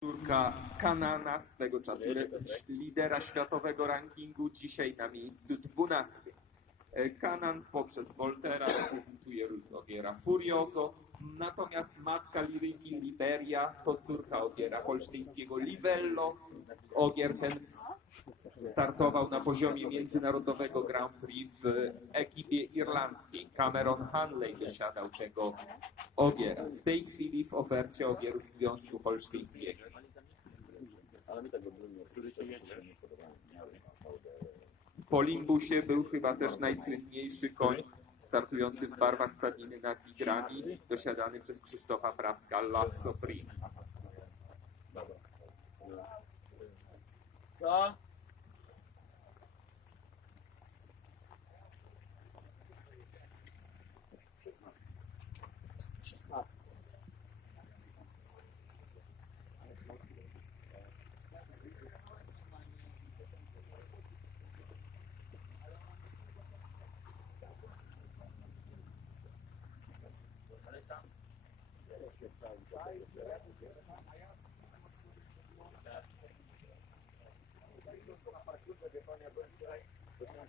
Córka Kanana, swego czasu lidera światowego rankingu, dzisiaj na miejscu 12. E, Kanan poprzez Voltera reprezentuje Ogiera Furioso, natomiast matka liryki Liberia to córka Ogiera holsztyńskiego Livello. Ogier ten startował na poziomie międzynarodowego Grand Prix w ekipie irlandzkiej. Cameron Hanley wysiadał tego ogiera. W tej chwili w ofercie ogierów Związku Holsztyńskiego. Po Limbusie był chyba też najsłynniejszy koń startujący w barwach stadniny nad Wigrami, dosiadany przez Krzysztofa Praska, Love So Free. Co? Páscoa.